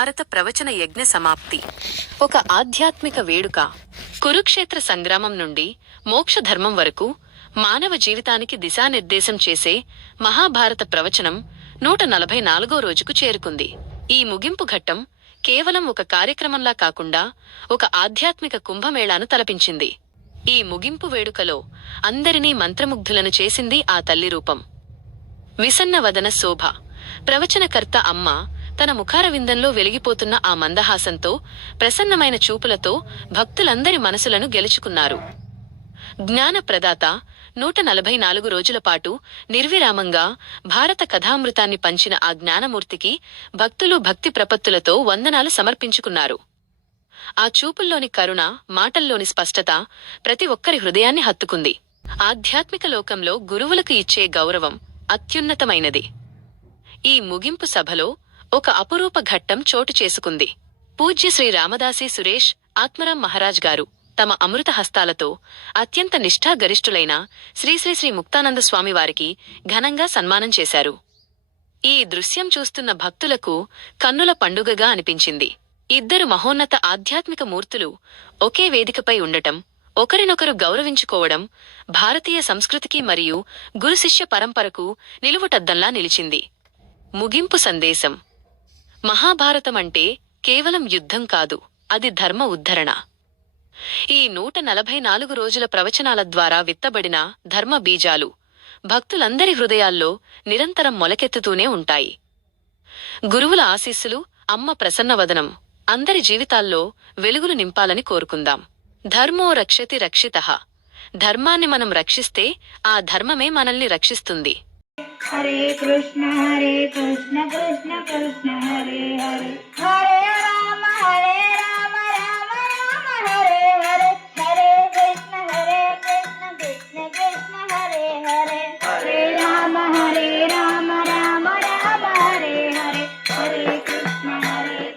మహాభారత ప్రవచన యజ్ఞ సమాప్తి. ఒక ఆధ్యాత్మిక వేడుక. కురుక్షేత్ర సంగ్రామం నుండి మోక్షధర్మం వరకు మానవ జీవితానికి దిశానిర్దేశం చేసే మహాభారత ప్రవచనం 144వ రోజుకు చేరుకుంది. ఈ ముగింపు ఘట్టం కేవలం ఒక కార్యక్రమంలా కాకుండా ఒక ఆధ్యాత్మిక కుంభమేళాను తలపించింది. ఈ ముగింపు వేడుకలో అందరినీ మంత్రముగ్ధులను చేసింది ఆ తల్లి రూపం. విసన్నవదన శోభ. ప్రవచనకర్త అమ్మ తన ముఖారవిందంలో వెలిగిపోతున్న ఆ మందహాసంతో, ప్రసన్నమైన చూపులతో భక్తులందరి మనసులను గెలుచుకున్నారు. జ్ఞానప్రదాత 144 రోజుల పాటు నిర్విరామంగా భారత కథామృతాన్ని పంచిన ఆ జ్ఞానమూర్తికి భక్తులు భక్తి ప్రపత్తులతో వందనాలు సమర్పించుకున్నారు. ఆ చూపుల్లోని కరుణ, మాటల్లోని స్పష్టత ప్రతి ఒక్కరి హృదయాన్ని హత్తుకుంది. ఆధ్యాత్మిక లోకంలో గురువులకు ఇచ్చే గౌరవం అత్యున్నతమైనది. ఈ ముగింపు సభలో ఒక అపురూప ఘట్టం చోటు చేసుకుంది. పూజ్య శ్రీ రామదాసి సురేష్ ఆత్మరాం మహారాజ్ గారు తమ అమృత హస్తాలతో అత్యంత నిష్ఠాగరిష్ఠులైన శ్రీ శ్రీ శ్రీ ముక్తానంద స్వామి వారికి ఘనంగా సన్మానం చేశారు. ఈ దృశ్యం చూస్తున్న భక్తులకు కన్నుల పండుగగా అనిపించింది. ఇద్దరు మహోన్నత ఆధ్యాత్మిక మూర్తులు ఒకే వేదికపై ఉండటం, ఒకరినొకరు గౌరవించుకోవడం భారతీయ సంస్కృతికి మరియు గురు శిష్య పరంపరకు నిలువుటద్దంలా నిలిచింది. ముగింపు సందేశం. మహాభారతం అంటే కేవలం యుద్ధం కాదు, అది ధర్మ ఉద్ధరణ. ఈ 144 రోజుల ప్రవచనాల ద్వారా విత్తబడిన ధర్మ బీజాలు భక్తులందరి హృదయాల్లో నిరంతరం మొలకెత్తుతూనే ఉంటాయి. గురువుల ఆశీస్సులు, అమ్మ ప్రసన్నవదనం అందరి జీవితాల్లో వెలుగులు నింపాలని కోరుకుందాం. ధర్మో రక్షతి రక్షితః. ధర్మాన్ని మనం రక్షిస్తే ఆ ధర్మమే మనల్ని రక్షిస్తుంది. Hare Krishna Krishna Krishna Hare Hare, Hare Rama Rama Rama Hare Hare, Hare Krishna Krishna Krishna Hare Hare, Hare Rama Rama Rama Hare Hare, Hare Krishna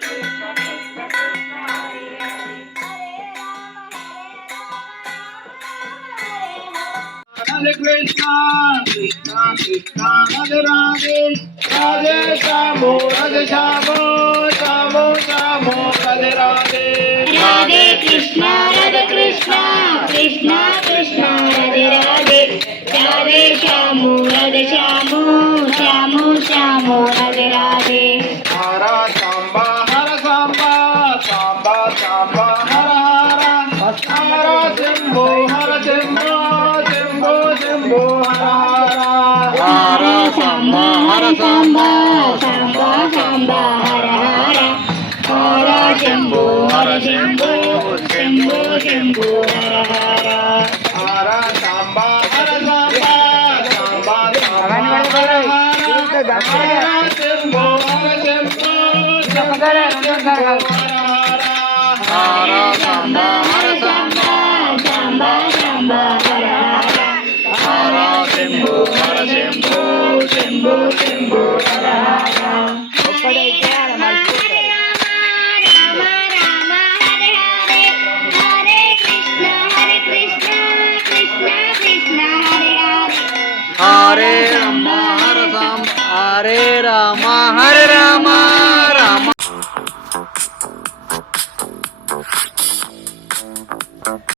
Krishna Krishna Hare Hare, Hare Rama Hare Krishna, Krishna Krishna, Hare Radhe, Radhe Shamo, Shamo, Shamo, Radhe Radhe. Radhe Krishna, Krishna Krishna, Radhe Radhe, Radhe Shamo, Shamo, Radhe Radhe. Hara Samba, Samba, Samba, Hara Hara, Hara Shambho, Shambho, Shambho, Hara Hara. Hara Samba, Samba, Samba, Hara Hara, Hara Shambho, Shambho, Shambho, Hara Hara. Hara Samba, Samba, Samba, Hara Hara, Hara Shambho, Shambho, Shambho, Hara Hara. Hara Samba, Samba, Samba, Hara Hara, Hara Shambho, Shambho, Hara Hara. Hare Rama, Hare Rama, Hare